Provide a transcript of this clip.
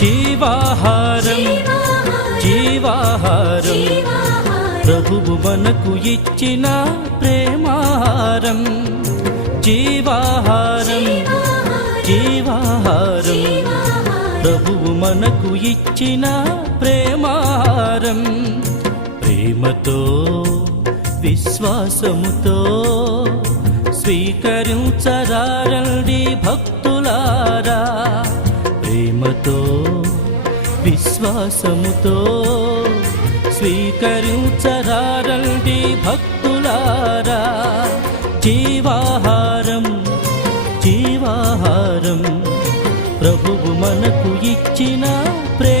జీవాహారం జీవాహారం ప్రభువు మనకు ఇచ్చిన ప్రేమాహారం జీవాహారం జీవాహారం ప్రభువు మనకు ఇచ్చిన ప్రేమాహారం ప్రేమతో విశ్వాసముతో స్వీకరించరారండి భక్తులారా ప్రేమతో విశ్వాసముతో స్వీకరించరారండి భక్తులారా జీవాహారం జీవాహారం ప్రభువు మనకు ఇచ్చిన ప్రేమ